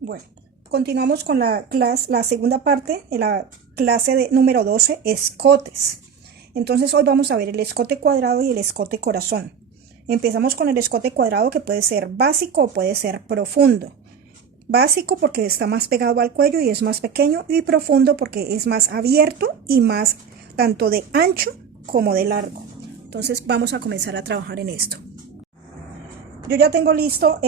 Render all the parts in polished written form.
Bueno, continuamos con la segunda parte de la clase número 12, escotes. Entonces hoy vamos a ver el escote cuadrado y el escote corazón. Empezamos con el escote cuadrado, que puede ser básico o puede ser profundo. Básico porque está más pegado al cuello y es más pequeño, y profundo porque es más abierto y más tanto de ancho como de largo. Entonces vamos a comenzar a trabajar en esto. Yo ya tengo listo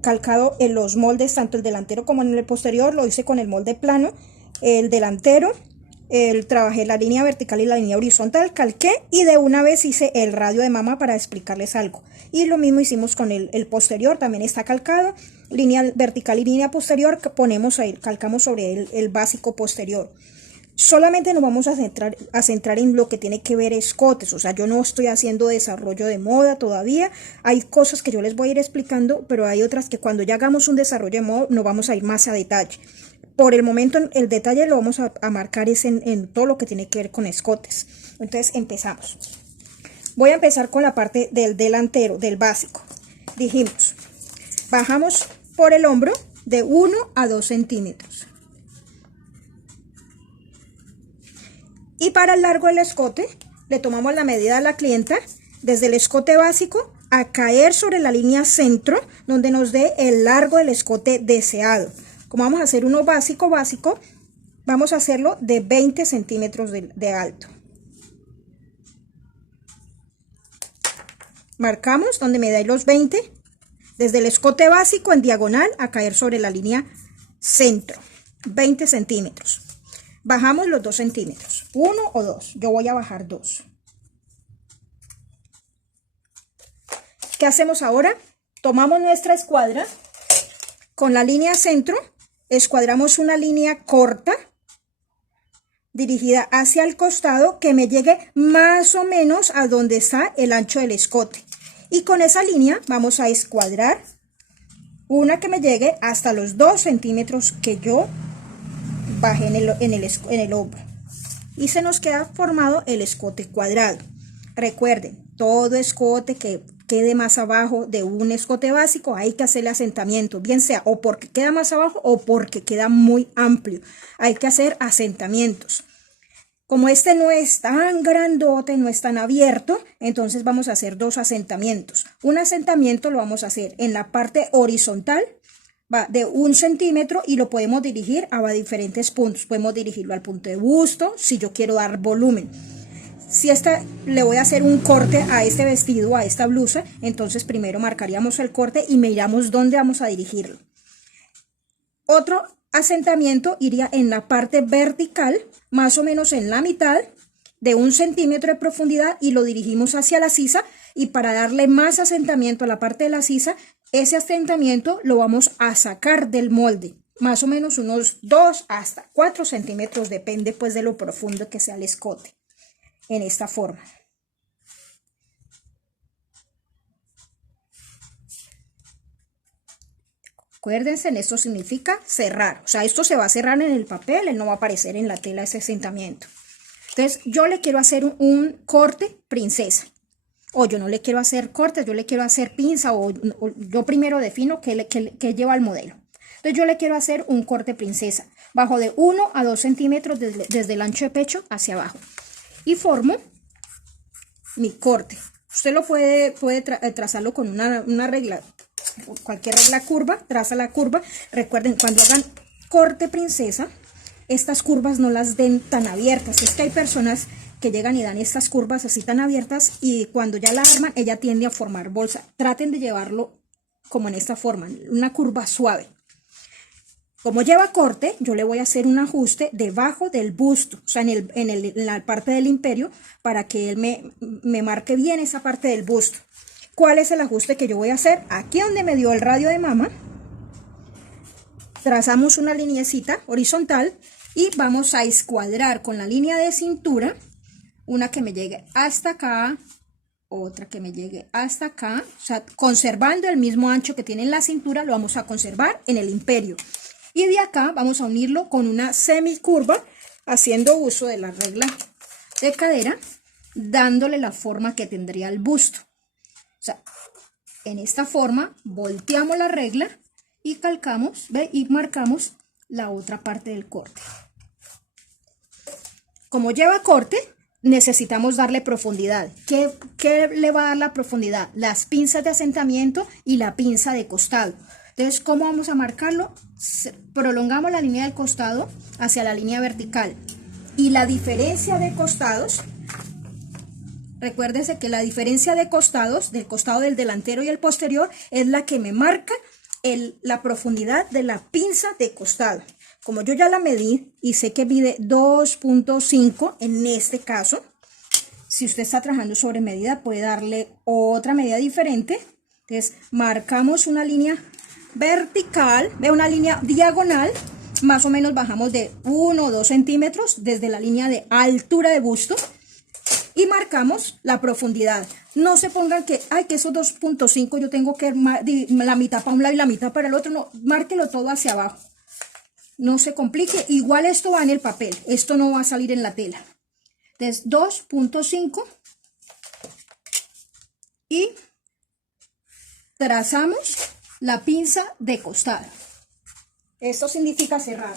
calcado en los moldes, tanto el delantero como en el posterior. Lo hice con el molde plano. El delantero, trabajé la línea vertical y la línea horizontal, calqué y de una vez hice el radio de mama para explicarles algo. Y lo mismo hicimos con el posterior, también está calcado, línea vertical y línea posterior, ponemos ahí, calcamos sobre el básico posterior. Solamente nos vamos a centrar en lo que tiene que ver escotes. O sea, yo no estoy haciendo desarrollo de moda todavía. Hay cosas que yo les voy a ir explicando, pero hay otras que cuando ya hagamos un desarrollo de moda nos vamos a ir más a detalle. Por el momento el detalle lo vamos a marcar es en todo lo que tiene que ver con escotes. Entonces empezamos. Voy a empezar con la parte del delantero, del básico. Dijimos, bajamos por el hombro de 1 a 2 centímetros. Y para el largo del escote, le tomamos la medida a la clienta desde el escote básico a caer sobre la línea centro, donde nos dé el largo del escote deseado. Como vamos a hacer uno básico, vamos a hacerlo de 20 centímetros de alto. Marcamos donde me da los 20, desde el escote básico en diagonal a caer sobre la línea centro, 20 centímetros. Bajamos los 2 centímetros, 1 o 2, yo voy a bajar 2. ¿Qué hacemos ahora? Tomamos nuestra escuadra, con la línea centro, escuadramos una línea corta, dirigida hacia el costado, que me llegue más o menos a donde está el ancho del escote. Y con esa línea vamos a escuadrar una que me llegue hasta los 2 centímetros que yo bajé en el hombro, y se nos queda formado el escote cuadrado. Recuerden, todo escote que quede más abajo de un escote básico hay que hacerle asentamiento, bien sea o porque queda más abajo o porque queda muy amplio. Hay que hacer asentamientos. Como este no es tan grandote, no es tan abierto, entonces vamos a hacer 2 asentamientos. Un asentamiento lo vamos a hacer en la parte horizontal, va de 1 centímetro, y lo podemos dirigir a diferentes puntos. Podemos dirigirlo al punto de busto, si yo quiero dar volumen. Si le voy a hacer un corte a este vestido, a esta blusa, entonces primero marcaríamos el corte y miramos dónde vamos a dirigirlo. Otro asentamiento iría en la parte vertical, más o menos en la mitad, de 1 centímetro de profundidad, y lo dirigimos hacia la sisa. Y para darle más asentamiento a la parte de la sisa, ese asentamiento lo vamos a sacar del molde, más o menos unos 2 hasta 4 centímetros, depende pues de lo profundo que sea el escote, en esta forma. Acuérdense, esto significa cerrar, o sea, esto se va a cerrar en el papel, él no va a aparecer en la tela ese asentamiento. Entonces yo le quiero hacer un corte princesa, o yo no le quiero hacer cortes, yo le quiero hacer pinza, o yo primero defino qué lleva el modelo. Entonces yo le quiero hacer un corte princesa, bajo de 1 a 2 centímetros desde el ancho de pecho hacia abajo, y formo mi corte. Usted lo puede trazarlo con una regla, cualquier regla curva, traza la curva. Recuerden, cuando hagan corte princesa, estas curvas no las den tan abiertas. Es que hay personas que llegan y dan estas curvas así tan abiertas, y cuando ya la arman, ella tiende a formar bolsa. Traten de llevarlo como en esta forma, una curva suave. Como lleva corte, yo le voy a hacer un ajuste debajo del busto, o sea, en la parte del imperio, para que él me marque bien esa parte del busto. ¿Cuál es el ajuste que yo voy a hacer? Aquí donde me dio el radio de mama, trazamos una lineecita horizontal y vamos a escuadrar con la línea de cintura, una que me llegue hasta acá, otra que me llegue hasta acá, o sea, conservando el mismo ancho que tiene en la cintura, lo vamos a conservar en el imperio. Y de acá vamos a unirlo con una semicurva, haciendo uso de la regla de cadera, dándole la forma que tendría el busto. O sea, en esta forma volteamos la regla y calcamos, ¿ve? Y marcamos la otra parte del corte. Como lleva corte, necesitamos darle profundidad. ¿Qué le va a dar la profundidad? Las pinzas de asentamiento y la pinza de costado. Entonces, ¿cómo vamos a marcarlo? Prolongamos la línea del costado hacia la línea vertical. Y la diferencia de costados, recuérdense que la diferencia de costados, del costado del delantero y el posterior, es la que me marca la profundidad de la pinza de costado. Como yo ya la medí y sé que mide 2.5 en este caso, si usted está trabajando sobre medida puede darle otra medida diferente. Entonces marcamos una línea vertical, ve, una línea diagonal, más o menos bajamos de 1 o 2 centímetros desde la línea de altura de busto y marcamos la profundidad. No se pongan que, ay, que esos 2.5 yo tengo que la mitad para un lado y la mitad para el otro. No, márquelo todo hacia abajo. No se complique, igual esto va en el papel, esto no va a salir en la tela. Entonces 2.5 y trazamos la pinza de costado. Esto significa cerrar.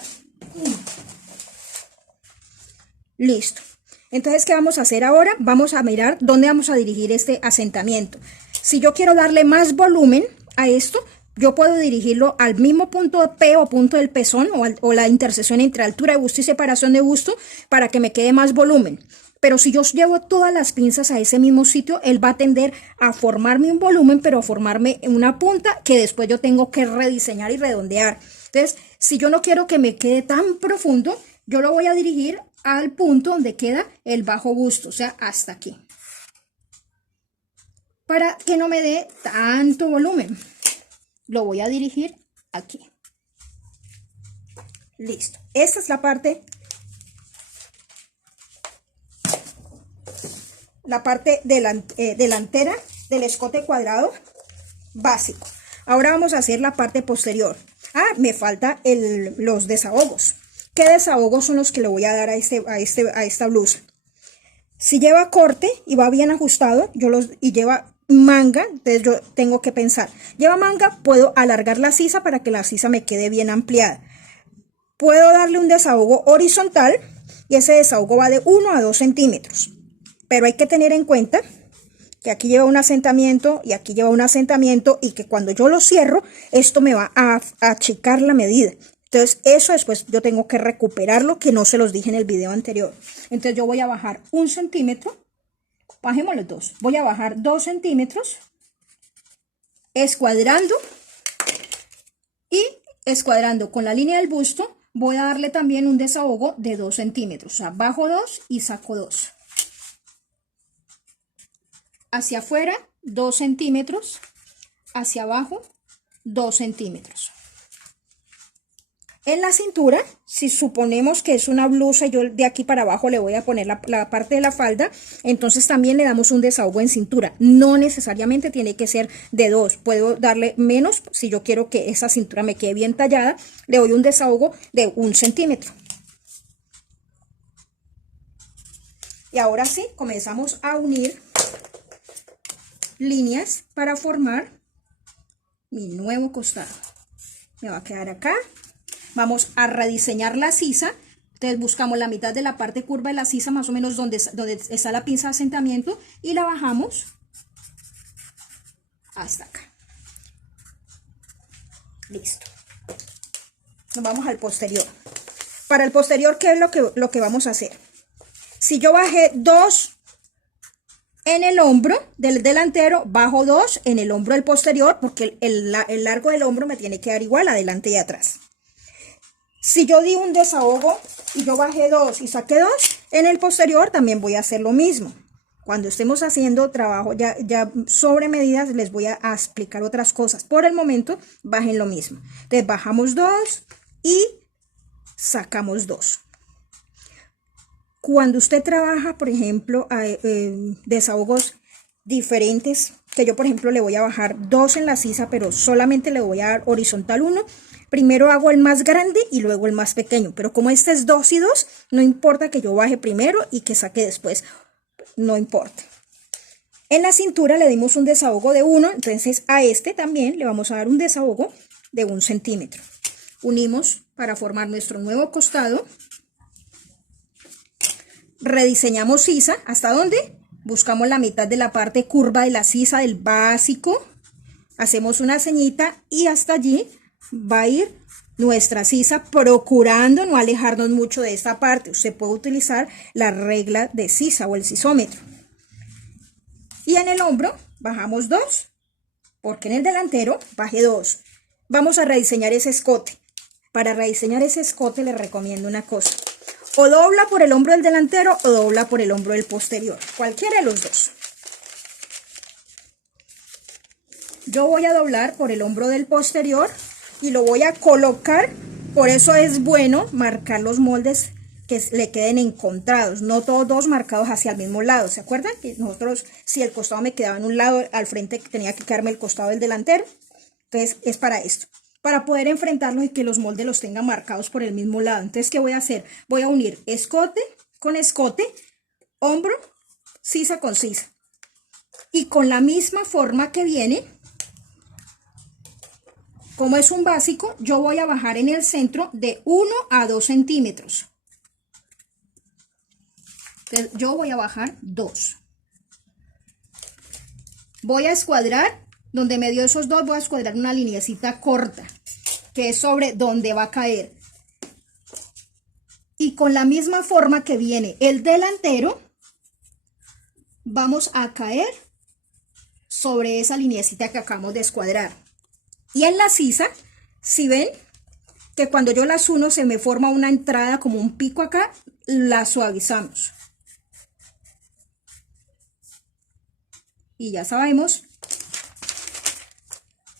Listo. Entonces, ¿qué vamos a hacer ahora? Vamos a mirar dónde vamos a dirigir este asentamiento. Si yo quiero darle más volumen a esto, yo puedo dirigirlo al mismo punto P o punto del pezón o la intersección entre altura de busto y separación de busto para que me quede más volumen. Pero si yo llevo todas las pinzas a ese mismo sitio, él va a tender a formarme un volumen, pero a formarme una punta que después yo tengo que rediseñar y redondear. Entonces, si yo no quiero que me quede tan profundo, yo lo voy a dirigir al punto donde queda el bajo busto, o sea, hasta aquí. Para que no me dé tanto volumen. Lo voy a dirigir aquí. Listo. Esta es la parte delantera del escote cuadrado básico. Ahora vamos a hacer la parte posterior. Ah, me falta los desahogos. ¿Qué desahogos son los que le voy a dar a esta blusa? Si lleva corte y va bien ajustado, y lleva manga, entonces yo tengo que pensar, lleva manga, puedo alargar la sisa para que la sisa me quede bien ampliada. Puedo darle un desahogo horizontal y ese desahogo va de 1 a 2 centímetros. Pero hay que tener en cuenta que aquí lleva un asentamiento y aquí lleva un asentamiento y que cuando yo lo cierro, esto me va a achicar la medida. Entonces eso después yo tengo que recuperarlo, que no se los dije en el video anterior. Entonces yo voy a bajar 1 centímetro. Bajemos los dos. Voy a bajar 2 centímetros, escuadrando y escuadrando con la línea del busto. Voy a darle también un desahogo de 2 centímetros. O sea, bajo 2 y saco 2. Hacia afuera, 2 centímetros. Hacia abajo, 2 centímetros. En la cintura, si suponemos que es una blusa, yo de aquí para abajo le voy a poner la parte de la falda, entonces también le damos un desahogo en cintura. No necesariamente tiene que ser de 2, puedo darle menos si yo quiero que esa cintura me quede bien tallada, le doy un desahogo de 1 centímetro. Y ahora sí, comenzamos a unir líneas para formar mi nuevo costado. Me va a quedar acá. Vamos a rediseñar la sisa. Entonces buscamos la mitad de la parte curva de la sisa, más o menos donde está la pinza de asentamiento, y la bajamos hasta acá. Listo. Nos vamos al posterior. Para el posterior, ¿qué es lo que vamos a hacer? Si yo bajé 2 en el hombro del delantero, bajo 2 en el hombro del posterior, porque el largo del hombro me tiene que dar igual adelante y atrás. Si yo di un desahogo y yo bajé 2 y saqué 2, en el posterior también voy a hacer lo mismo. Cuando estemos haciendo trabajo ya sobre medidas, les voy a explicar otras cosas. Por el momento, bajen lo mismo. Entonces, bajamos 2 y sacamos 2. Cuando usted trabaja, por ejemplo, desahogos diferentes, que yo, por ejemplo, le voy a bajar 2 en la sisa, pero solamente le voy a dar horizontal 1. Primero hago el más grande y luego el más pequeño, pero como este es 2 y 2, no importa que yo baje primero y que saque después, no importa. En la cintura le dimos un desahogo de 1, entonces a este también le vamos a dar un desahogo de 1 centímetro. Unimos para formar nuestro nuevo costado. Rediseñamos sisa. ¿Hasta dónde? Buscamos la mitad de la parte curva de la sisa del básico. Hacemos una ceñita y hasta allí va a ir nuestra sisa, procurando no alejarnos mucho de esta parte. Usted puede utilizar la regla de sisa o el sisómetro. Y en el hombro bajamos 2, porque en el delantero bajé 2. Vamos a rediseñar ese escote. Para rediseñar ese escote les recomiendo una cosa. O dobla por el hombro del delantero o dobla por el hombro del posterior. Cualquiera de los dos. Yo voy a doblar por el hombro del posterior y lo voy a colocar. Por eso es bueno marcar los moldes que le queden encontrados, no todos dos marcados hacia el mismo lado. ¿Se acuerdan? Que nosotros, si el costado me quedaba en un lado, al frente tenía que quedarme el costado del delantero. Entonces es para esto, para poder enfrentarlos y que los moldes los tengan marcados por el mismo lado. Entonces, ¿qué voy a hacer? Voy a unir escote con escote, hombro, sisa con sisa. Y con la misma forma que viene, como es un básico, yo voy a bajar en el centro de 1 a 2 centímetros. Entonces, yo voy a bajar 2. Voy a escuadrar, donde me dio esos 2, voy a escuadrar una lineecita corta, que es sobre donde va a caer. Y con la misma forma que viene el delantero, vamos a caer sobre esa lineecita que acabamos de escuadrar. Y en la sisa, si ven que cuando yo las uno se me forma una entrada como un pico acá, la suavizamos. Y ya sabemos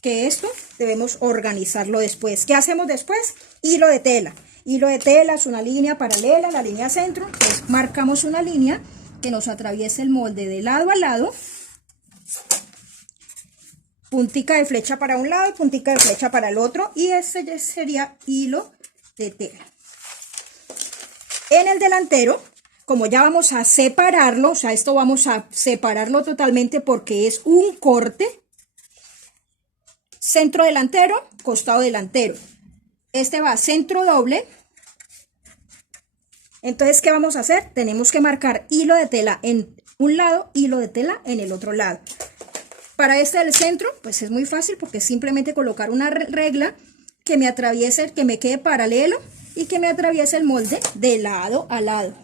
que esto debemos organizarlo después. ¿Qué hacemos después? Hilo de tela. Hilo de tela es una línea paralela a la línea centro. Entonces marcamos una línea que nos atraviese el molde de lado a lado. Puntica de flecha para un lado y puntica de flecha para el otro. Y ese sería hilo de tela. En el delantero, como ya vamos a separarlo, o sea, esto vamos a separarlo totalmente porque es un corte. Centro delantero, costado delantero. Este va centro doble. Entonces, ¿qué vamos a hacer? Tenemos que marcar hilo de tela en un lado, hilo de tela en el otro lado. Para este del centro, pues es muy fácil porque es simplemente colocar una regla que me atraviese, que me quede paralelo y que me atraviese el molde de lado a lado.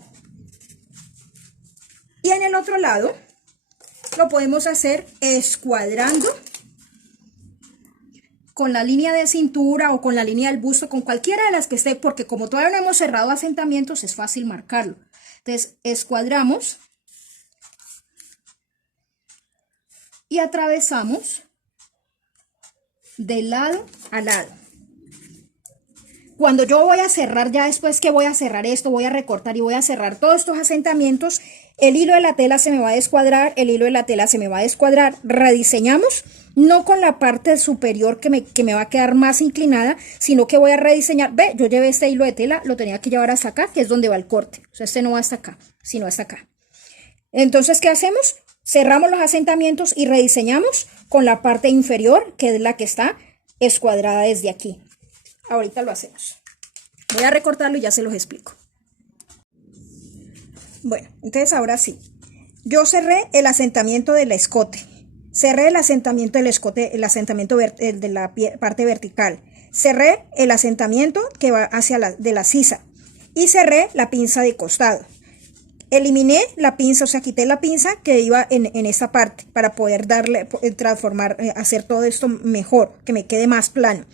Y en el otro lado lo podemos hacer escuadrando con la línea de cintura o con la línea del busto, con cualquiera de las que esté, porque como todavía no hemos cerrado asentamientos, es fácil marcarlo. Entonces, escuadramos y atravesamos de lado a lado. Cuando yo voy a cerrar, ya después que voy a cerrar esto, voy a recortar y voy a cerrar todos estos asentamientos, el hilo de la tela se me va a descuadrar, el hilo de la tela se me va a descuadrar, rediseñamos, no con la parte superior que me va a quedar más inclinada, sino que voy a rediseñar. Ve, yo llevé este hilo de tela, lo tenía que llevar hasta acá, que es donde va el corte. O sea, este no va hasta acá, sino hasta acá. Entonces, ¿qué hacemos? Cerramos los asentamientos y rediseñamos con la parte inferior, que es la que está escuadrada desde aquí. Ahorita lo hacemos. Voy a recortarlo y ya se los explico. Bueno, entonces ahora sí. Yo cerré el asentamiento del escote. Cerré el asentamiento del escote, el asentamiento de la parte vertical. Cerré el asentamiento que va hacia de la sisa. Y cerré la pinza de costado. Eliminé la pinza, o sea, quité la pinza que iba en esta parte para poder darle, transformar, hacer todo esto mejor, que me quede más plano.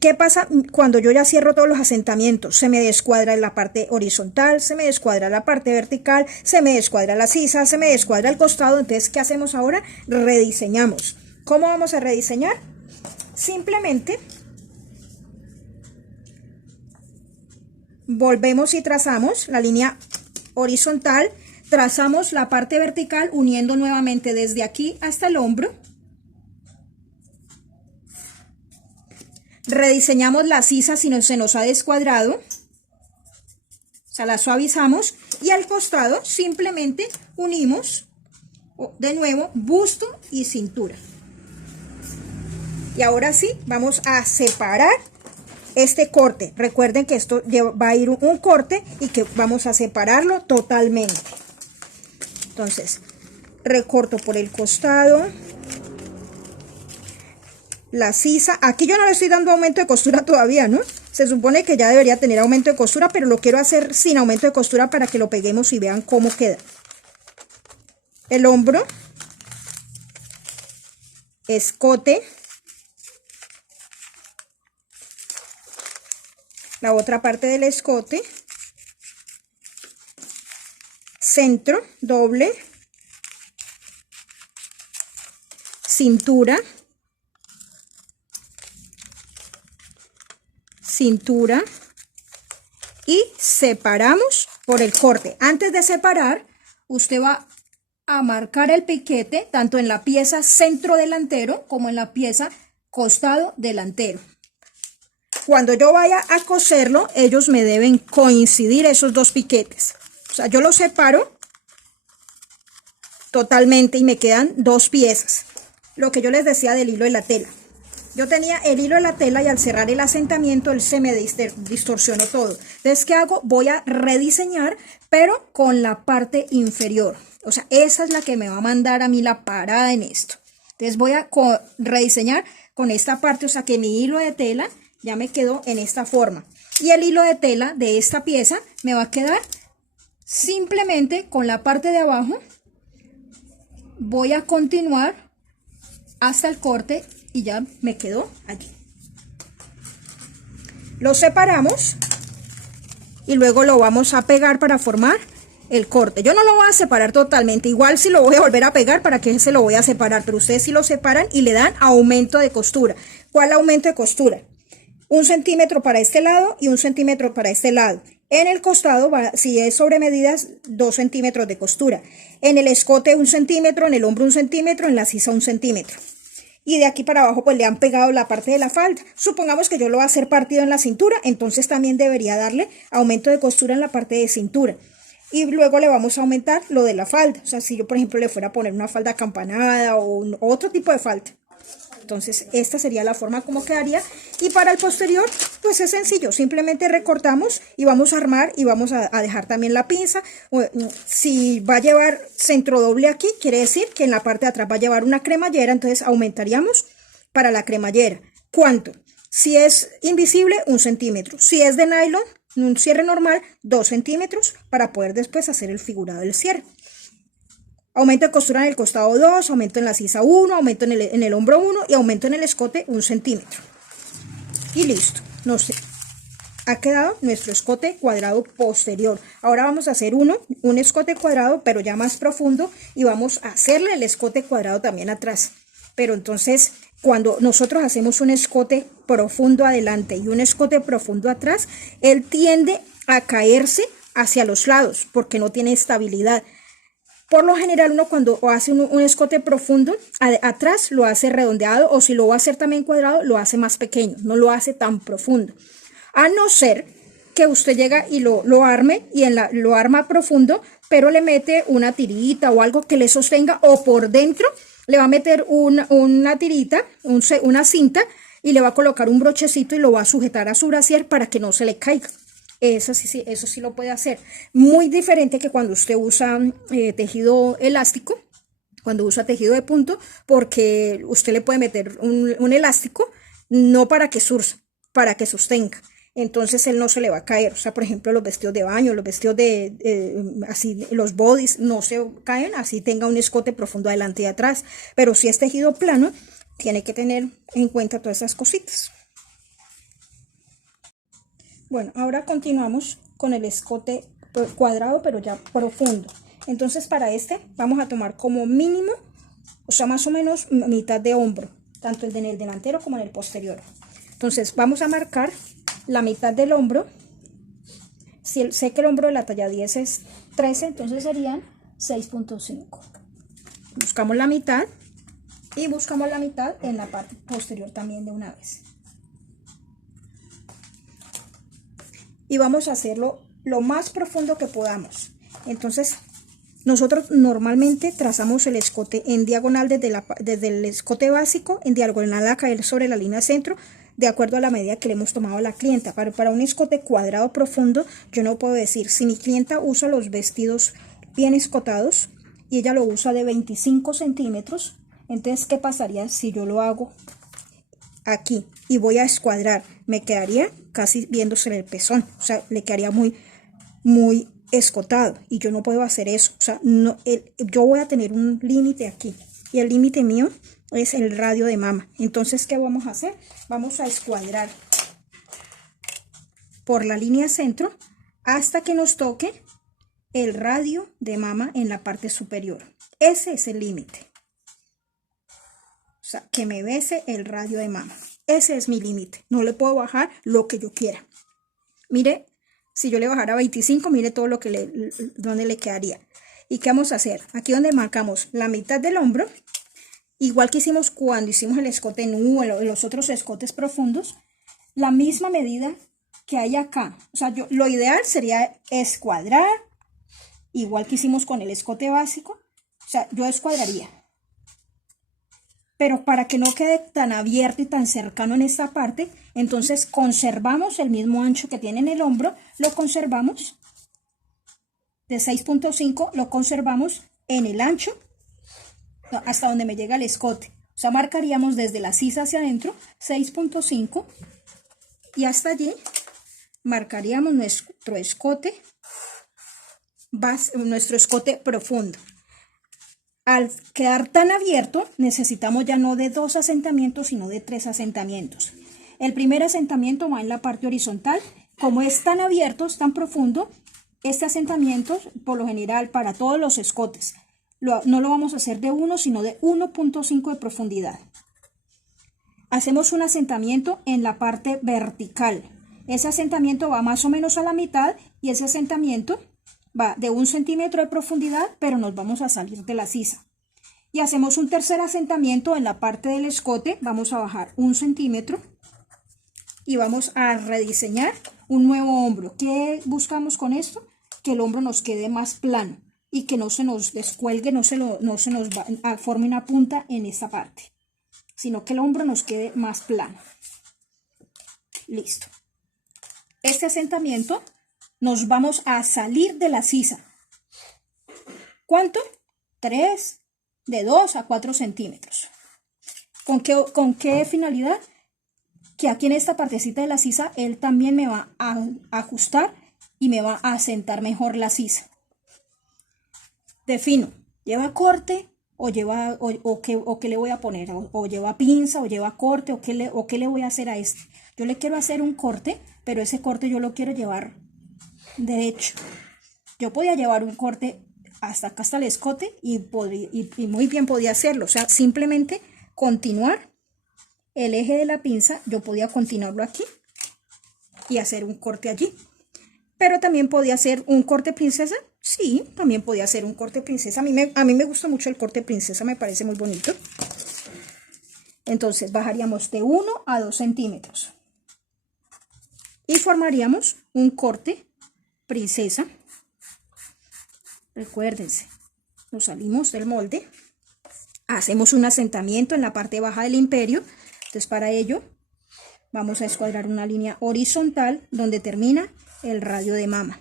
¿Qué pasa cuando yo ya cierro todos los asentamientos? Se me descuadra la parte horizontal, se me descuadra la parte vertical, se me descuadra la sisa, se me descuadra el costado. Entonces, ¿qué hacemos ahora? Rediseñamos. ¿Cómo vamos a rediseñar? Simplemente volvemos y trazamos la línea horizontal, trazamos la parte vertical uniendo nuevamente desde aquí hasta el hombro. Rediseñamos la sisa si no se nos ha descuadrado, o sea, la suavizamos, y al costado simplemente unimos de nuevo busto y cintura. Y ahora sí, vamos a separar este corte. Recuerden que esto va a ir un corte y que vamos a separarlo totalmente. Entonces, recorto por el costado. La sisa, aquí yo no le estoy dando aumento de costura todavía, ¿no? Se supone que ya debería tener aumento de costura, pero lo quiero hacer sin aumento de costura para que lo peguemos y vean cómo queda. El hombro, escote, la otra parte del escote, centro, doble, cintura, cintura y separamos por el corte. Antes de separar, usted va a marcar el piquete tanto en la pieza centro delantero como en la pieza costado delantero. Cuando yo vaya a coserlo, ellos me deben coincidir esos dos piquetes. O sea, yo los separo totalmente y me quedan dos piezas. Lo que yo les decía del hilo de la tela. Yo tenía el hilo de la tela y al cerrar el asentamiento él se me distorsionó todo. Entonces, ¿qué hago? Voy a rediseñar, pero con la parte inferior. O sea, esa es la que me va a mandar a mí la parada en esto. Entonces voy a rediseñar con esta parte, o sea que mi hilo de tela ya me quedó en esta forma. Y el hilo de tela de esta pieza me va a quedar simplemente con la parte de abajo. Voy a continuar hasta el corte y ya me quedó allí. Lo separamos y luego lo vamos a pegar para formar el corte. Yo no lo voy a separar totalmente, igual si lo voy a volver a pegar, para que se lo voy a separar, pero ustedes sí lo separan y le dan aumento de costura. ¿Cuál aumento de costura? 1 centímetro para este lado y 1 centímetro para este lado. En el costado, si es sobre medidas, 2 centímetros de costura. En el escote 1 centímetro, en el hombro 1 centímetro, en la sisa 1 centímetro. Y de aquí para abajo pues le han pegado la parte de la falda. Supongamos que yo lo voy a hacer partido en la cintura, entonces también debería darle aumento de costura en la parte de cintura. Y luego le vamos a aumentar lo de la falda. O sea, si yo por ejemplo le fuera a poner una falda acampanada o otro tipo de falda. Entonces esta sería la forma como quedaría. Y para el posterior pues es sencillo. Simplemente recortamos y vamos a armar y vamos a dejar también la pinza. Si va a llevar centro doble aquí, quiere decir que en la parte de atrás va a llevar una cremallera. Entonces aumentaríamos para la cremallera. ¿Cuánto? Si es invisible, 1 centímetro. Si es de nylon, un cierre normal, 2 centímetros para poder después hacer el figurado del cierre. Aumento de costura en el costado 2, aumento en la sisa 1, aumento en el hombro 1 y aumento en el escote 1 centímetro. Y listo. No sé. Ha quedado nuestro escote cuadrado posterior. Ahora vamos a hacer un escote cuadrado, pero ya más profundo, y vamos a hacerle el escote cuadrado también atrás. Pero entonces, cuando nosotros hacemos un escote profundo adelante y un escote profundo atrás, él tiende a caerse hacia los lados porque no tiene estabilidad. Por lo general uno cuando hace un escote profundo atrás lo hace redondeado, o si lo va a hacer también cuadrado lo hace más pequeño, no lo hace tan profundo. A no ser que usted llega y lo arme y lo arma profundo, pero le mete una tirita o algo que le sostenga, o por dentro le va a meter una tirita, una cinta, y le va a colocar un brochecito y lo va a sujetar a su brasier para que no se le caiga. Eso sí lo puede hacer. Muy diferente que cuando usted usa tejido elástico, cuando usa tejido de punto, porque usted le puede meter un elástico, no para que surza, para que sostenga. Entonces él no se le va a caer. O sea, por ejemplo, los vestidos de baño, los vestidos así, los bodys no se caen, así tenga un escote profundo adelante y atrás. Pero si es tejido plano, tiene que tener en cuenta todas esas cositas. Bueno, ahora continuamos con el escote cuadrado, pero ya profundo. Entonces para este vamos a tomar como mínimo, o sea, más o menos mitad de hombro, tanto en el delantero como en el posterior. Entonces vamos a marcar la mitad del hombro. Si sé que el hombro de la talla 10 es 13, entonces serían 6.5. Buscamos la mitad y buscamos la mitad en la parte posterior también de una vez. Y vamos a hacerlo lo más profundo que podamos. Entonces Nosotros normalmente trazamos el escote en diagonal desde el escote básico, en diagonal a caer sobre la línea centro, de acuerdo a la medida que le hemos tomado a la clienta. Pero para un escote cuadrado profundo, yo no puedo decir, si mi clienta usa los vestidos bien escotados y ella lo usa de 25 centímetros, entonces, ¿qué pasaría si yo lo hago aquí y voy a escuadrar? Me quedaría casi viéndose el pezón, o sea, le quedaría muy escotado y yo no puedo hacer eso. O sea, no, yo voy a tener un límite aquí y el límite mío es el radio de mama. Entonces, ¿qué vamos a hacer? Vamos a escuadrar por la línea centro hasta que nos toque el radio de mama en la parte superior. Ese es el límite. O sea, que me bese el radio de mama. Ese es mi límite. No le puedo bajar lo que yo quiera. Mire, si yo le bajara 25, mire todo lo que donde le quedaría. ¿Y qué vamos a hacer? Aquí donde marcamos la mitad del hombro, igual que hicimos cuando hicimos el escote nu o los otros escotes profundos, la misma medida que hay acá. O sea, lo ideal sería escuadrar, igual que hicimos con el escote básico. O sea, yo escuadraría. Pero para que no quede tan abierto y tan cercano en esta parte, entonces conservamos el mismo ancho que tiene en el hombro, lo conservamos de 6.5, lo conservamos en el ancho hasta donde me llega el escote. O sea, marcaríamos desde la sisa hacia adentro 6.5 y hasta allí marcaríamos nuestro escote profundo. Al quedar tan abierto, necesitamos ya no de 2 asentamientos, sino de 3 asentamientos. El primer asentamiento va en la parte horizontal. Como es tan abierto, es tan profundo, este asentamiento, por lo general, para todos los escotes, no lo vamos a hacer de 1, sino de 1.5 de profundidad. Hacemos un asentamiento en la parte vertical. Ese asentamiento va más o menos a la mitad y ese asentamiento va de 1 centímetro de profundidad, pero nos vamos a salir de la sisa. Y hacemos un tercer asentamiento en la parte del escote, vamos a bajar 1 centímetro y vamos a rediseñar un nuevo hombro. ¿Qué buscamos con esto? Que el hombro nos quede más plano y que no se nos descuelgue, no se nos forme una punta en esta parte, sino que el hombro nos quede más plano. Listo. Este asentamiento nos vamos a salir de la sisa. ¿Cuánto? 3, de 2 a 4 centímetros. ¿Con qué finalidad? Que aquí en esta partecita de la sisa, él también me va a ajustar y me va a asentar mejor la sisa. Defino, ¿lleva corte o lleva qué le voy a poner? O lleva pinza o lleva corte o qué le voy a hacer a este. Yo le quiero hacer un corte, pero ese corte yo lo quiero llevar derecho. Yo podía llevar un corte hasta acá, hasta el escote y muy bien podía hacerlo. O sea, simplemente continuar el eje de la pinza, yo podía continuarlo aquí y hacer un corte allí. Pero también podía hacer un corte princesa. Sí, también podía hacer un corte princesa. A mí me gusta mucho el corte princesa, me parece muy bonito. Entonces bajaríamos de 1 a 2 centímetros y formaríamos un corte princesa. Recuérdense, nos salimos del molde, hacemos un asentamiento en la parte baja del imperio. Entonces, para ello vamos a escuadrar una línea horizontal donde termina el radio de mama.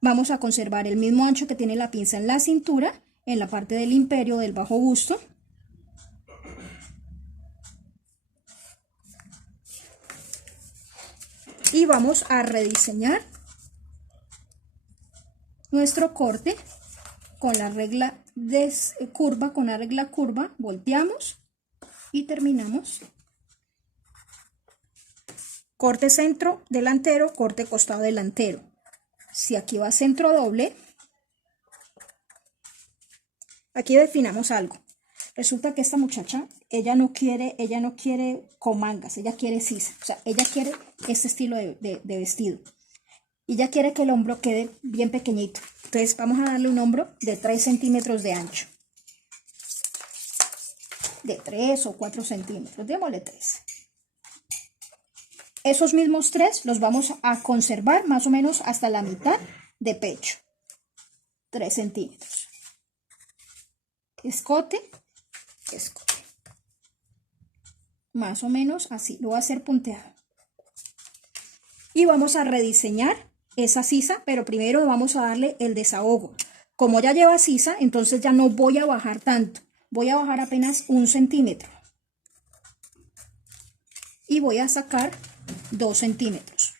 Vamos a conservar el mismo ancho que tiene la pinza en la cintura, en la parte del imperio del bajo busto. Y vamos a rediseñar nuestro corte con la regla curva, volteamos y terminamos. Corte centro delantero, corte costado delantero. Si aquí va centro doble, aquí definamos algo. Resulta que esta muchacha, ella no quiere con mangas, ella quiere sisa. O sea, ella quiere este estilo de vestido. Y ella quiere que el hombro quede bien pequeñito. Entonces vamos a darle un hombro de 3 centímetros de ancho. De 3 o 4 centímetros, démosle 3. Esos mismos 3 los vamos a conservar más o menos hasta la mitad de pecho. 3 centímetros. Escote, escote. Más o menos así, lo voy a hacer punteado. Y vamos a rediseñar esa sisa, pero primero vamos a darle el desahogo. Como ya lleva sisa, entonces ya no voy a bajar tanto. Voy a bajar apenas 1 centímetro. Y voy a sacar 2 centímetros.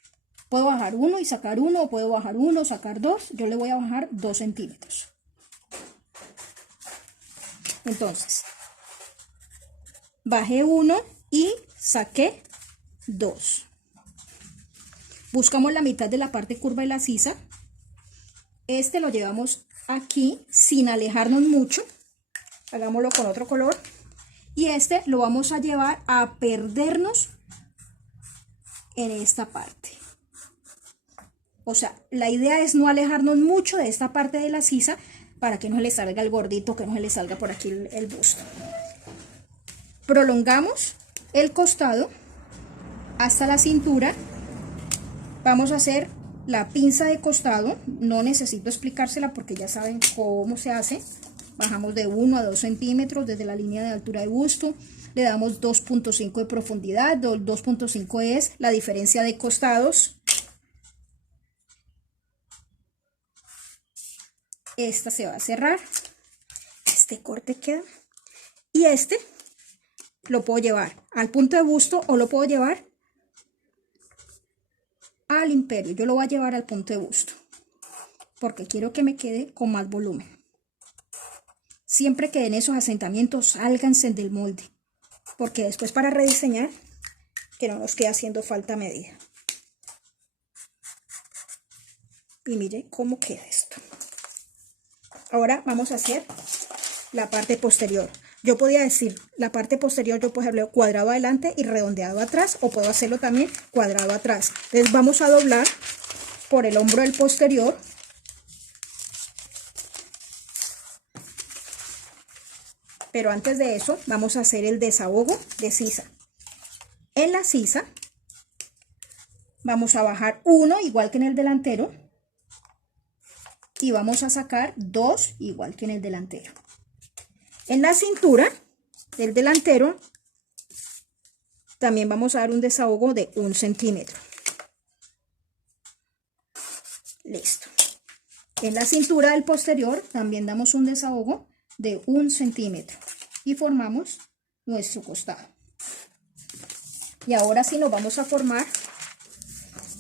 Puedo bajar 1 y sacar 1, o puedo bajar 1, sacar 2. Yo le voy a bajar 2 centímetros. Entonces, bajé 1 y saqué 2. Buscamos la mitad de la parte curva de la sisa. Este lo llevamos aquí sin alejarnos mucho. Hagámoslo con otro color. Y este lo vamos a llevar a perdernos en esta parte. O sea, la idea es no alejarnos mucho de esta parte de la sisa para que no se le salga el gordito, que no se le salga por aquí el busto. Prolongamos el costado hasta la cintura. Vamos a hacer la pinza de costado. No necesito explicársela porque ya saben cómo se hace. Bajamos de 1 a 2 centímetros desde la línea de altura de busto. Le damos 2.5 de profundidad. 2.5 es la diferencia de costados. Esta se va a cerrar. Este corte queda. Y este lo puedo llevar al punto de busto o lo puedo llevar al imperio. Yo lo voy a llevar al punto de busto porque quiero que me quede con más volumen. Siempre que en esos asentamientos sálganse del molde, porque después para rediseñar que no nos quede haciendo falta medida. Y mire cómo queda esto. Ahora vamos a hacer la parte posterior. Yo podía decir la parte posterior, yo puedo hacerlo cuadrado adelante y redondeado atrás, o puedo hacerlo también cuadrado atrás. Entonces vamos a doblar por el hombro del posterior. Pero antes de eso vamos a hacer el desahogo de sisa. En la sisa vamos a bajar 1 igual que en el delantero y vamos a sacar 2 igual que en el delantero. En la cintura del delantero también vamos a dar un desahogo de 1 centímetro. Listo. En la cintura del posterior también damos un desahogo de 1 centímetro y formamos nuestro costado. Y ahora sí nos vamos a formar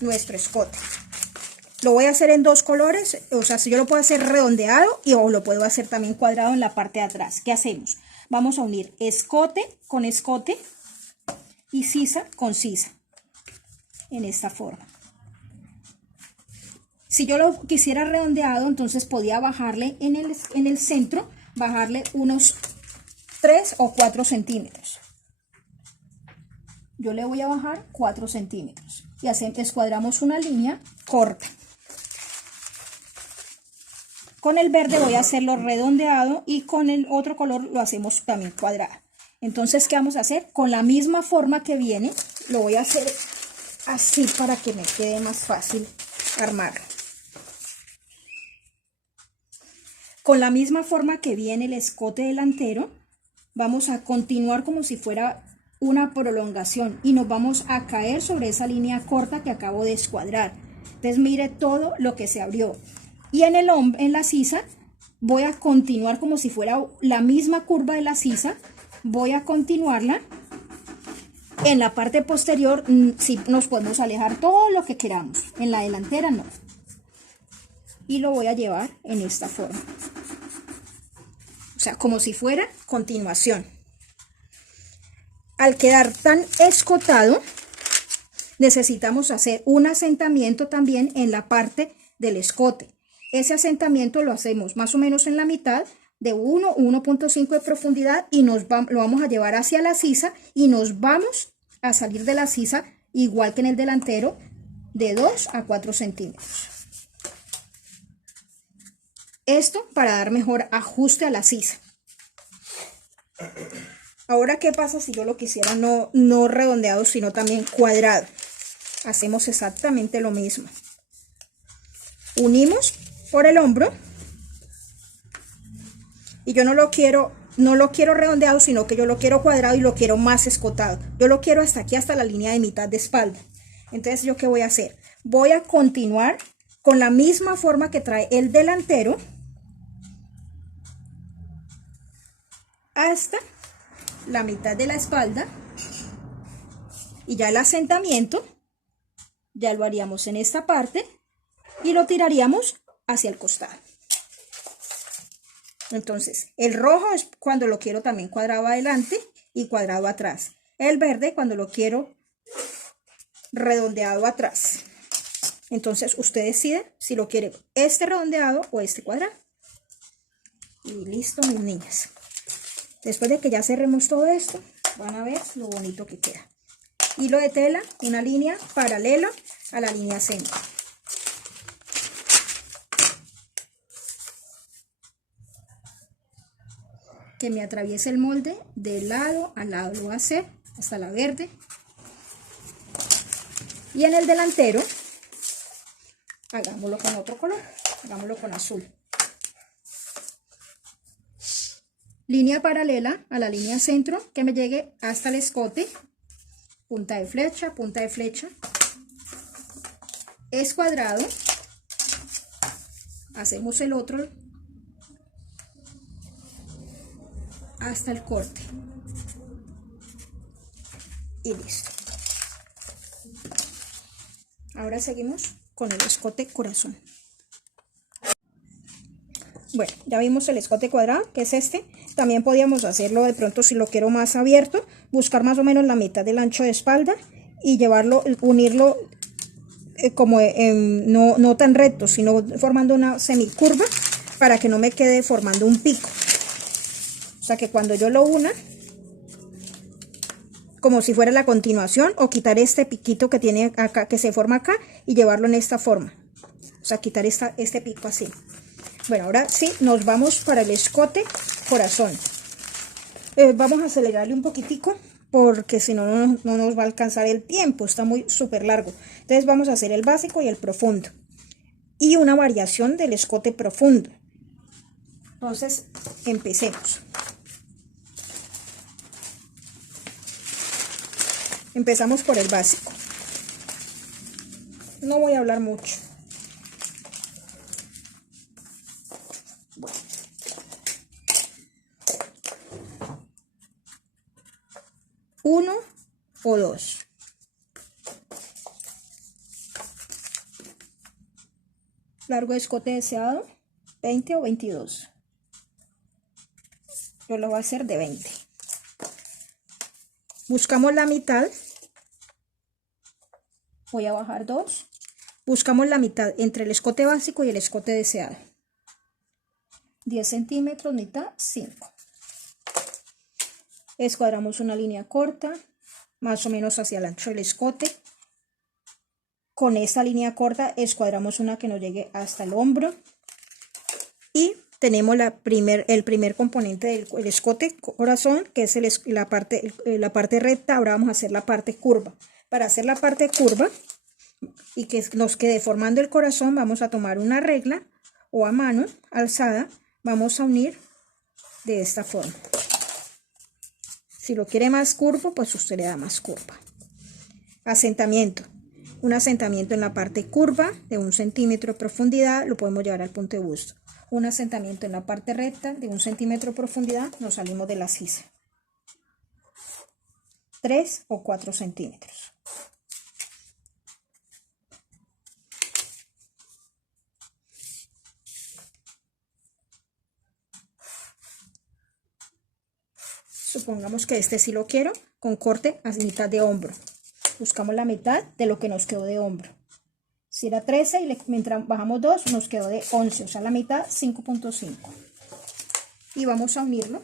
nuestro escote. Lo voy a hacer en 2 colores, o sea, si yo lo puedo hacer redondeado o lo puedo hacer también cuadrado en la parte de atrás. ¿Qué hacemos? Vamos a unir escote con escote y sisa con sisa en esta forma. Si yo lo quisiera redondeado, entonces podía bajarle en el centro, bajarle unos 3 o 4 centímetros. Yo le voy a bajar 4 centímetros y así escuadramos una línea corta. Con el verde voy a hacerlo redondeado y con el otro color lo hacemos también cuadrado. Entonces, ¿qué vamos a hacer? Con la misma forma que viene, lo voy a hacer así para que me quede más fácil armarlo. Con la misma forma que viene el escote delantero, vamos a continuar como si fuera una prolongación y nos vamos a caer sobre esa línea corta que acabo de escuadrar. Entonces, mire todo lo que se abrió. Y en la sisa voy a continuar como si fuera la misma curva de la sisa. Voy a continuarla. En la parte posterior sí nos podemos alejar todo lo que queramos. En la delantera no. Y lo voy a llevar en esta forma. O sea, como si fuera continuación. Al quedar tan escotado, necesitamos hacer un asentamiento también en la parte del escote. Ese asentamiento lo hacemos más o menos en la mitad, de 1, 1.5 de profundidad, y lo vamos a llevar hacia la sisa y nos vamos a salir de la sisa igual que en el delantero, de 2 a 4 centímetros. Esto para dar mejor ajuste a la sisa. Ahora, ¿qué pasa si yo lo quisiera no redondeado, sino también cuadrado? Hacemos exactamente lo mismo. Unimos por el hombro Y yo no lo quiero redondeado, sino que yo lo quiero cuadrado y lo quiero más escotado. Yo lo quiero hasta aquí, hasta la línea de mitad de espalda. Entonces, ¿yo qué voy a hacer? Voy a continuar con la misma forma que trae el delantero hasta la mitad de la espalda, y ya el asentamiento ya lo haríamos en esta parte y lo tiraríamos hacia el costado. Entonces, el rojo es cuando lo quiero también cuadrado adelante y cuadrado atrás. El verde cuando lo quiero redondeado atrás. Entonces, usted decide si lo quiere este redondeado o este cuadrado. Y listo, mis niñas. Después de que ya cerremos todo esto, van a ver lo bonito que queda. Hilo de tela, una línea paralela a la línea centro. Que me atraviese el molde de lado a lado, lo voy a hacer hasta la verde. Y en el delantero, hagámoslo con otro color, hagámoslo con azul. Línea paralela a la línea centro que me llegue hasta el escote, punta de flecha, es cuadrado, hacemos el otro hasta el corte y listo. Ahora seguimos con el escote corazón. Bueno, ya vimos el escote cuadrado, que es este. También podíamos hacerlo de pronto, si lo quiero más abierto, buscar más o menos la mitad del ancho de espalda y llevarlo, unirlo como no tan recto, sino formando una semicurva para que no me quede formando un pico. O sea que cuando yo lo una, como si fuera la continuación, o quitar este piquito que tiene acá, que se forma acá, y llevarlo en esta forma. O sea, quitar este pico así. Bueno, ahora sí, nos vamos para el escote corazón. Vamos a acelerarle un poquitico, porque si no, no nos va a alcanzar el tiempo, está muy súper largo. Entonces vamos a hacer el básico y el profundo. Y una variación del escote profundo. Entonces, empecemos. Empezamos por el básico. No voy a hablar mucho. Bueno. Uno o dos. Largo de escote deseado, 20 o 22. Yo lo voy a hacer de 20. Buscamos la mitad. Voy a bajar 2. Buscamos la mitad entre el escote básico y el escote deseado. 10 centímetros, mitad, 5. Escuadramos una línea corta, más o menos hacia el ancho del escote. Con esta línea corta escuadramos una que nos llegue hasta el hombro. Y tenemos el primer componente del escote corazón, que es la parte recta. Ahora vamos a hacer la parte curva. Para hacer la parte curva y que nos quede formando el corazón, vamos a tomar una regla o a mano alzada. Vamos a unir de esta forma. Si lo quiere más curvo, pues usted le da más curva. Asentamiento. Un asentamiento en la parte curva de 1 centímetro de profundidad, lo podemos llevar al punto de busto. Un asentamiento en la parte recta de 1 centímetro de profundidad, nos salimos de la sisa. 3 o 4 centímetros. Supongamos que este sí lo quiero con corte a mitad de hombro. Buscamos la mitad de lo que nos quedó de hombro. Si era 13 y mientras bajamos 2 nos quedó de 11, o sea la mitad 5.5. Y vamos a unirlo.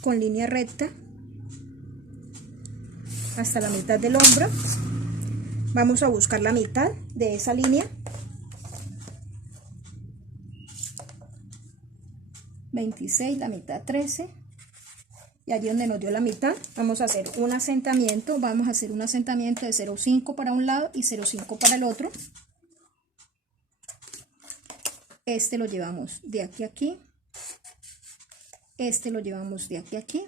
Con línea recta hasta la mitad del hombro. Vamos a buscar la mitad de esa línea. 26, la mitad 13. y allí donde nos dio la mitad vamos a hacer un asentamiento, de 0,5 para un lado y 0,5 para el otro. Este lo llevamos de aquí a aquí, este lo llevamos de aquí a aquí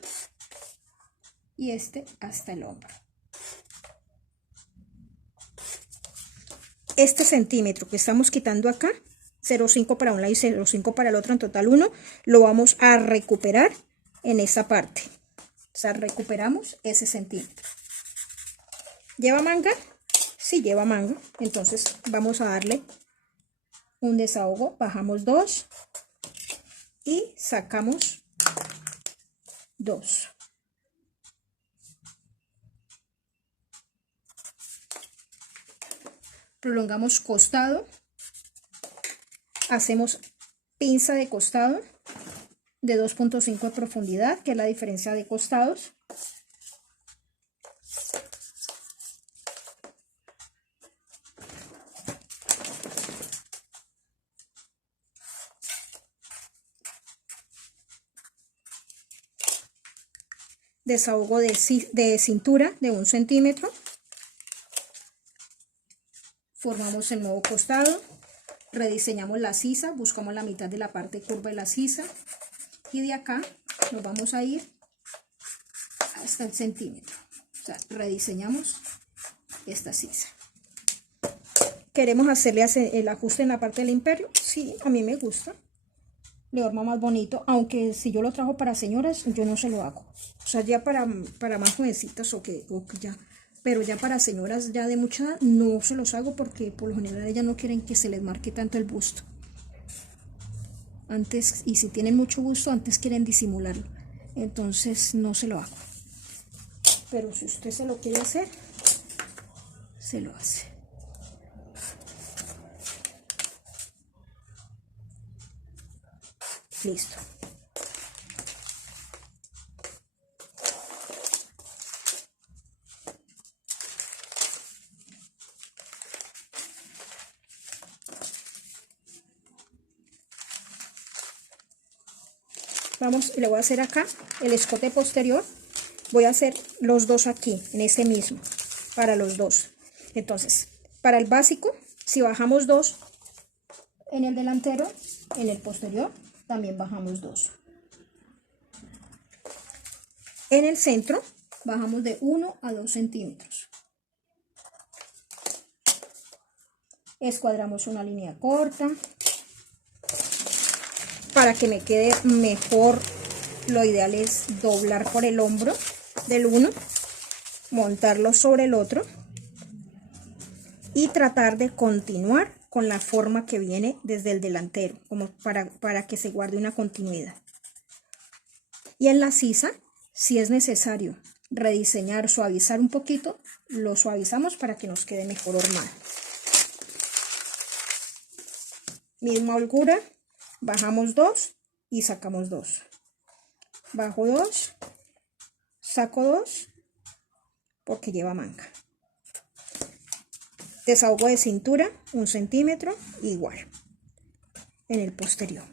y este hasta el hombro. Este centímetro que estamos quitando acá, 0,5 para un lado y 0,5 para el otro, en total 1, lo vamos a recuperar en esa parte. O sea, recuperamos ese centímetro. ¿Lleva manga? Sí, lleva manga. Entonces vamos a darle un desahogo. Bajamos 2 y sacamos 2. Prolongamos costado. Hacemos pinza de costado de 2,5 de profundidad, que es la diferencia de costados. Desahogo de cintura de 1 centímetro. Formamos el nuevo costado. Rediseñamos la sisa, buscamos la mitad de la parte curva de la sisa y de acá nos vamos a ir hasta el centímetro. O sea, rediseñamos esta sisa. ¿Queremos hacerle el ajuste en la parte del imperio? Sí, a mí me gusta. Le arma más bonito, aunque si yo lo trajo para señoras, yo no se lo hago. O sea, ya para más jovencitas o que ya... Pero ya para señoras ya de mucha edad no se los hago porque por lo general ellas no quieren que se les marque tanto el busto. Antes, y si tienen mucho busto, antes quieren disimularlo. Entonces no se lo hago. Pero si usted se lo quiere hacer, se lo hace. Listo. Vamos, le voy a hacer acá el escote posterior. Voy a hacer los dos aquí, en este mismo, para los dos. Entonces, para el básico, si bajamos 2 en el delantero, en el posterior también bajamos 2. En el centro, bajamos de 1 a 2 centímetros. Escuadramos una línea corta. Para que me quede mejor, lo ideal es doblar por el hombro del uno, montarlo sobre el otro y tratar de continuar con la forma que viene desde el delantero, como para que se guarde una continuidad. Y en la sisa, si es necesario rediseñar, suavizar un poquito, lo suavizamos para que nos quede mejor hormado. Misma holgura. Bajamos 2 y sacamos 2. Bajo 2, saco 2 porque lleva manga. Desahogo de cintura 1 centímetro, igual. En el posterior.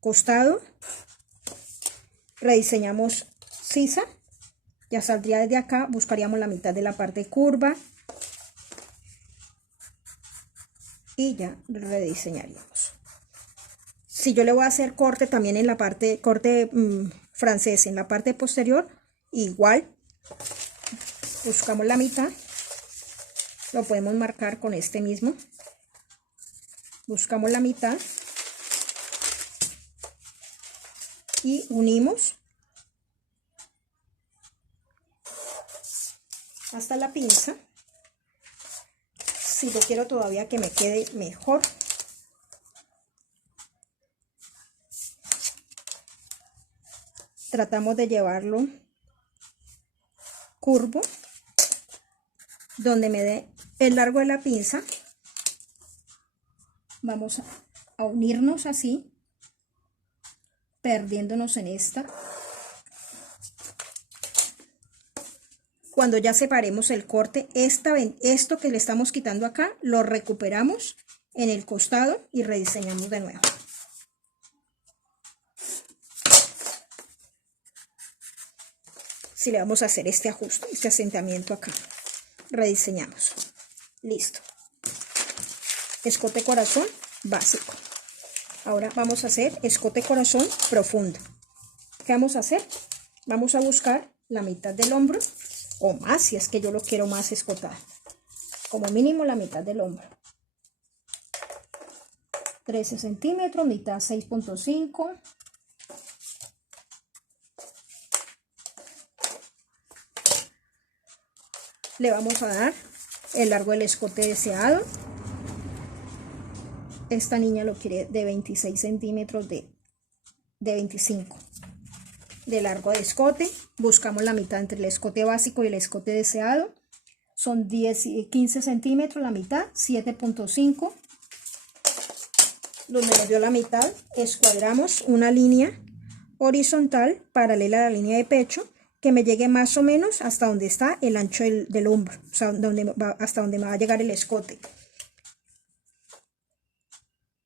Costado. Rediseñamos sisa. Ya saldría desde acá, buscaríamos la mitad de la parte curva. Y ya rediseñaríamos. Si yo le voy a hacer corte también en la parte, corte francés, en la parte posterior, igual, buscamos la mitad, lo podemos marcar con este mismo, buscamos la mitad y unimos hasta la pinza. Si yo quiero todavía que me quede mejor, tratamos de llevarlo curvo, donde me dé el largo de la pinza. Vamos a unirnos así, perdiéndonos en esta. Cuando ya separemos el corte, esto que le estamos quitando acá, lo recuperamos en el costado y rediseñamos de nuevo. si le vamos a hacer este ajuste, este asentamiento acá. Rediseñamos. Listo. Escote corazón básico. Ahora vamos a hacer escote corazón profundo. ¿Qué vamos a hacer? Vamos a buscar la mitad del hombro o más, si es que yo lo quiero más escotado. Como mínimo la mitad del hombro. 13 centímetros, mitad 6.5. Le vamos a dar el largo del escote deseado. Esta niña lo quiere de 26 centímetros de 25 de largo de escote. Buscamos la mitad entre el escote básico y el escote deseado. Son 15 centímetros la mitad, 7.5. Donde nos dio la mitad, escuadramos una línea horizontal paralela a la línea de pecho que me llegue más o menos hasta donde está el ancho del hombro, o sea, hasta donde me va a llegar el escote.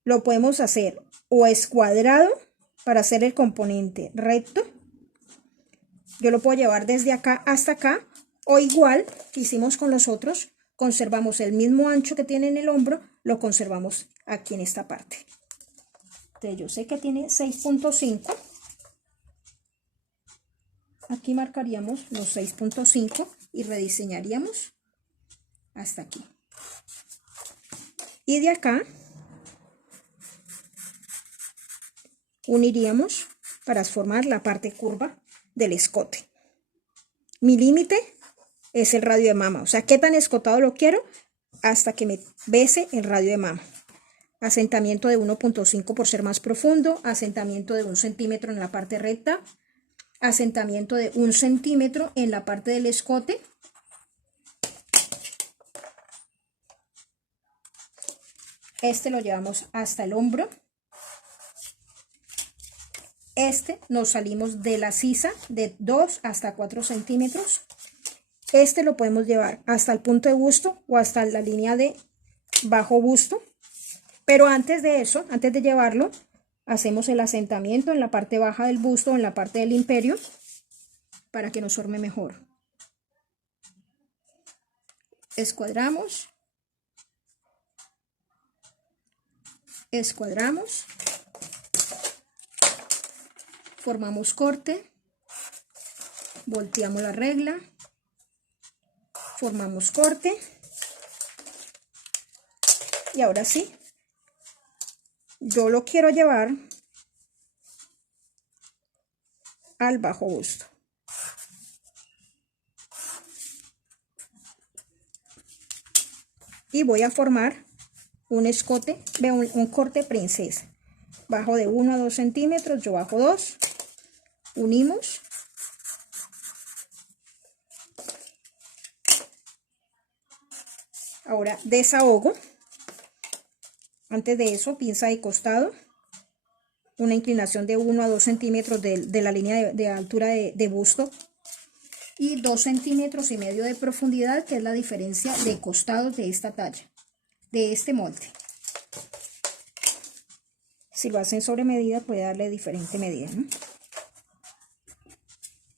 Lo podemos hacer o escuadrado para hacer el componente recto. Yo lo puedo llevar desde acá hasta acá, o igual que hicimos con los otros, conservamos el mismo ancho que tiene en el hombro, lo conservamos aquí en esta parte. Entonces yo sé que tiene 6.5. Aquí marcaríamos los 6.5 y rediseñaríamos hasta aquí. Y de acá uniríamos para formar la parte curva del escote. Mi límite es el radio de mama, o sea, qué tan escotado lo quiero hasta que me bese el radio de mama. Asentamiento de 1.5 por ser más profundo, asentamiento de 1 centímetro en la parte recta, asentamiento de 1 centímetro en la parte del escote. Este lo llevamos hasta el hombro. Este nos salimos de la sisa de 2 hasta 4 centímetros. Este lo podemos llevar hasta el punto de busto o hasta la línea de bajo busto. Pero antes de eso, antes de llevarlo, hacemos el asentamiento en la parte baja del busto o en la parte del imperio para que nos forme mejor. Escuadramos. Escuadramos. Formamos corte. Volteamos la regla. Formamos corte. Y ahora sí, yo lo quiero llevar al bajo busto. Y voy a formar un escote, un corte princesa. Bajo de 1 a 2 centímetros, yo bajo 2. Unimos. Ahora desahogo. Antes de eso, pinza de costado. Una inclinación de 1 a 2 centímetros de la línea de altura de busto. Y 2 centímetros y medio de profundidad, que es la diferencia de costados de esta talla, de este molde. Si lo hacen sobre medida, puede darle diferente medida, ¿no?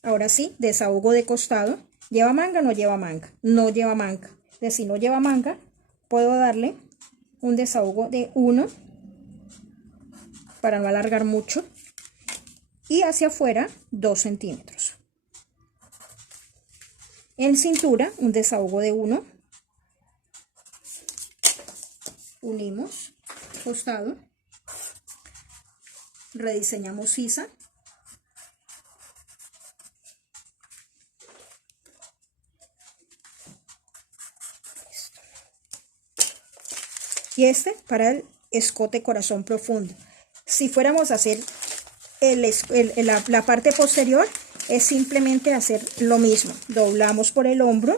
Ahora sí, desahogo de costado. ¿Lleva manga o no lleva manga? No lleva manga. Entonces, si no lleva manga, puedo darle un desahogo de 1 para no alargar mucho. Y hacia afuera, 2 centímetros. En cintura, un desahogo de 1. Unimos costado. Rediseñamos sisa. Y este para el escote corazón profundo. Si fuéramos a hacer la parte posterior, es simplemente hacer lo mismo. Doblamos por el hombro,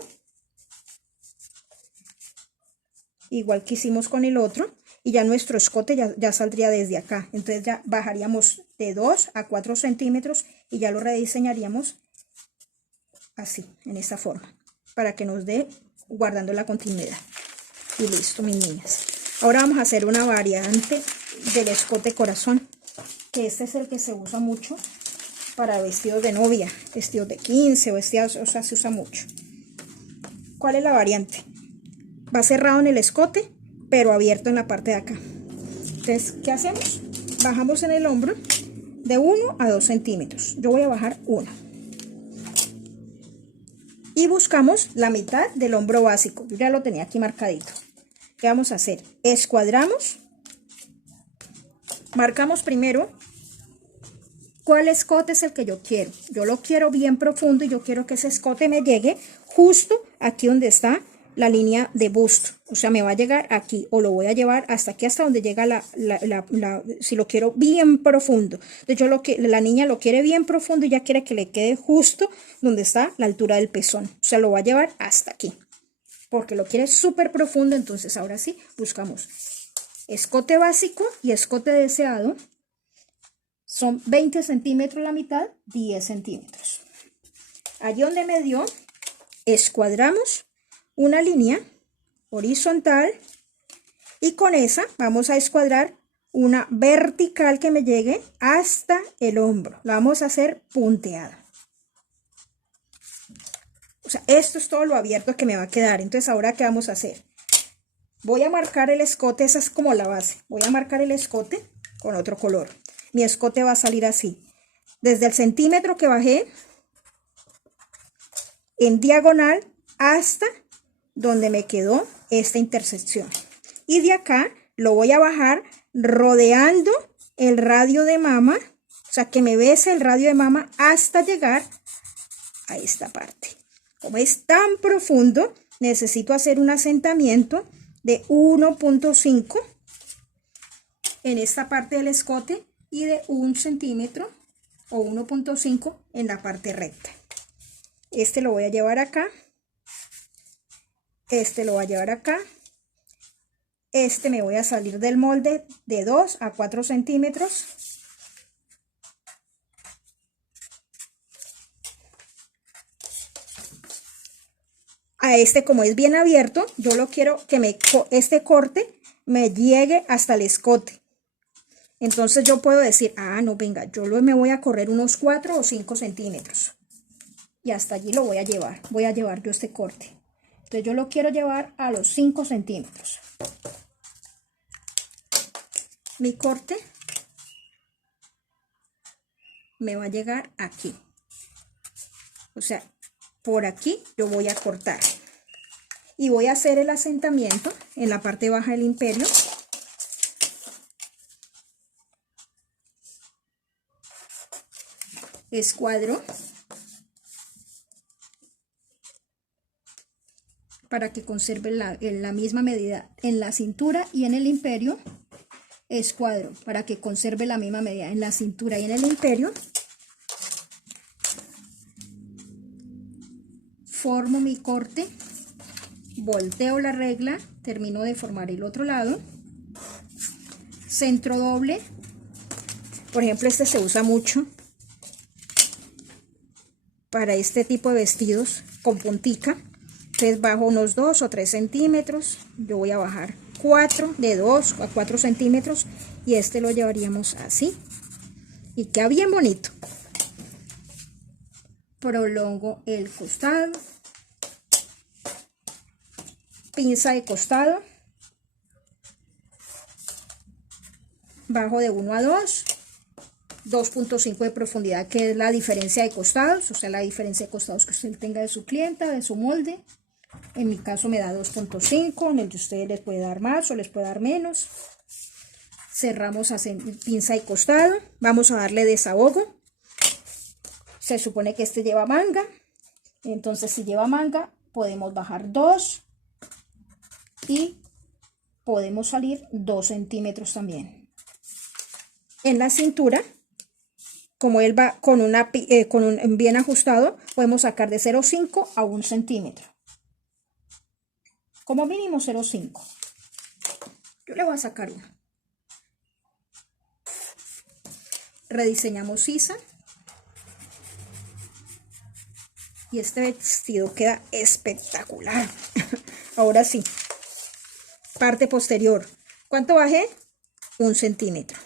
igual que hicimos con el otro, y ya nuestro escote ya saldría desde acá. Entonces ya bajaríamos de 2 a 4 centímetros y ya lo rediseñaríamos así, en esta forma, para que nos dé guardando la continuidad. Y listo, mis niñas. Ahora vamos a hacer una variante del escote corazón, que este es el que se usa mucho para vestidos de novia, vestidos de 15 o vestidos, o sea, se usa mucho. ¿Cuál es la variante? Va cerrado en el escote, pero abierto en la parte de acá. Entonces, ¿qué hacemos? Bajamos en el hombro de 1 a 2 centímetros. Yo voy a bajar 1. Y buscamos la mitad del hombro básico. Yo ya lo tenía aquí marcadito. ¿Qué vamos a hacer? Escuadramos. Marcamos primero cuál escote es el que yo quiero. Yo lo quiero bien profundo y yo quiero que ese escote me llegue justo aquí donde está la línea de busto. O sea, me va a llegar aquí o lo voy a llevar hasta aquí, hasta donde llega si lo quiero bien profundo. Entonces la niña lo quiere bien profundo y ya quiere que le quede justo donde está la altura del pezón. O sea, lo va a llevar hasta aquí porque lo quiere súper profundo. Entonces ahora sí, buscamos escote básico y escote deseado. Son 20 centímetros la mitad, 10 centímetros. Allí donde me dio, escuadramos una línea horizontal y con esa vamos a escuadrar una vertical que me llegue hasta el hombro. La vamos a hacer punteada. O sea, esto es todo lo abierto que me va a quedar. Entonces, ahora, ¿qué vamos a hacer? Voy a marcar el escote, esa es como la base. Voy a marcar el escote con otro color. Mi escote va a salir así. Desde el centímetro que bajé, en diagonal, hasta donde me quedó esta intersección. Y de acá lo voy a bajar rodeando el radio de mama. O sea, que me bese el radio de mama hasta llegar a esta parte. Como es tan profundo, necesito hacer un asentamiento de 1.5 en esta parte del escote y de 1 centímetro o 1.5 en la parte recta. Este lo voy a llevar acá. Este lo voy a llevar acá. Este me voy a salir del molde de 2 a 4 centímetros. A este, como es bien abierto, yo lo quiero que este corte me llegue hasta el escote. Entonces yo puedo decir, ah, no, venga, me voy a correr unos 4 o 5 centímetros. Y hasta allí lo voy a llevar. Voy a llevar yo este corte. Entonces yo lo quiero llevar a los 5 centímetros. Mi corte me va a llegar aquí. O sea, por aquí yo voy a cortar. Y voy a hacer el asentamiento en la parte baja del imperio. Escuadro para que conserve la misma medida en la cintura y en el imperio. Escuadro para que conserve la misma medida en la cintura y en el imperio. Formo mi corte, volteo la regla, termino de formar el otro lado, centro doble. Por ejemplo, este se usa mucho para este tipo de vestidos con puntica. Entonces bajo unos 2 o 3 centímetros. Yo voy a bajar 4, de 2 a 4 centímetros. Y este lo llevaríamos así. Y queda bien bonito. Prolongo el costado. Pinza de costado. Bajo de 1 a 2. 2.5 de profundidad, que es la diferencia de costados, o sea, la diferencia de costados que usted tenga de su clienta, de su molde. En mi caso me da 2.5, en el de ustedes les puede dar más o les puede dar menos. Cerramos a pinza de costado, vamos a darle desahogo. Se supone que este lleva manga, entonces si lleva manga podemos bajar 2 y podemos salir 2 centímetros también. En la cintura, como él va con un bien ajustado, podemos sacar de 0.5 a 1 centímetro. Como mínimo 0.5. Yo le voy a sacar uno. Rediseñamos sisa. Y este vestido queda espectacular. Ahora sí. Parte posterior. ¿Cuánto bajé? 1 centímetro.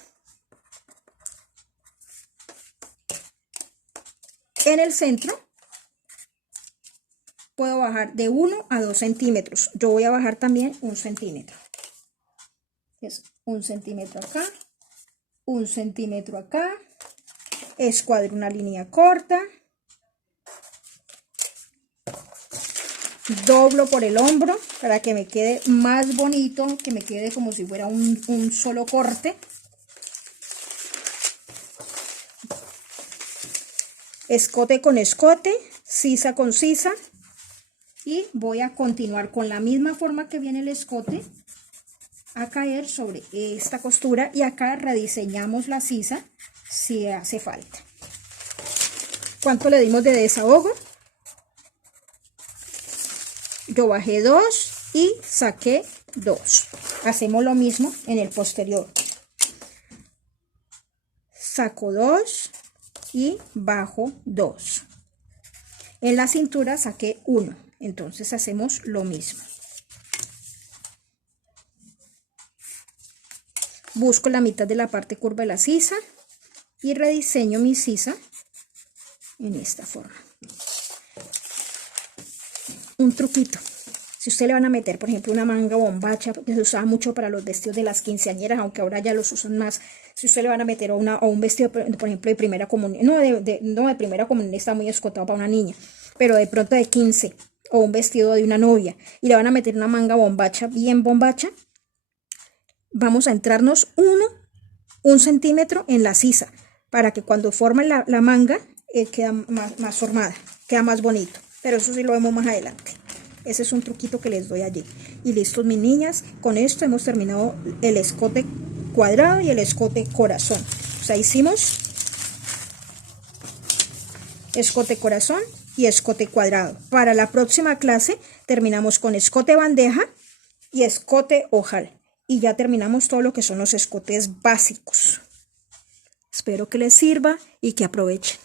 En el centro puedo bajar de 1 a 2 centímetros. Yo voy a bajar también 1 centímetro. Es 1 centímetro acá, 1 centímetro acá. Escuadro una línea corta. Doblo por el hombro para que me quede más bonito, que me quede como si fuera un solo corte. Escote con escote, sisa con sisa. Y voy a continuar con la misma forma que viene el escote a caer sobre esta costura, y acá rediseñamos la sisa si hace falta. ¿Cuánto le dimos de desahogo? Yo bajé 2 y saqué 2. Hacemos lo mismo en el posterior. Saco 2 y bajo 2. En la cintura saqué 1. Entonces hacemos lo mismo. Busco la mitad de la parte curva de la sisa y rediseño mi sisa en esta forma. Un truquito: si usted le van a meter, por ejemplo, una manga bombacha, que se usaba mucho para los vestidos de las quinceañeras, aunque ahora ya los usan más. Si usted le van a meter un vestido, por ejemplo, de primera comunión, no de primera comunión, está muy escotado para una niña, pero de pronto de 15, o un vestido de una novia, y le van a meter una manga bombacha, bien bombacha, vamos a entrarnos 1 centímetro en la sisa, para que cuando forme la manga, queda más formada, queda más bonito. Pero eso sí lo vemos más adelante. Ese es un truquito que les doy allí. Y listos, mis niñas, con esto hemos terminado el escote cuadrado y el escote corazón. O sea, hicimos escote corazón y escote cuadrado. Para la próxima clase terminamos con escote bandeja y escote ojal. Y ya terminamos todo lo que son los escotes básicos. Espero que les sirva y que aprovechen.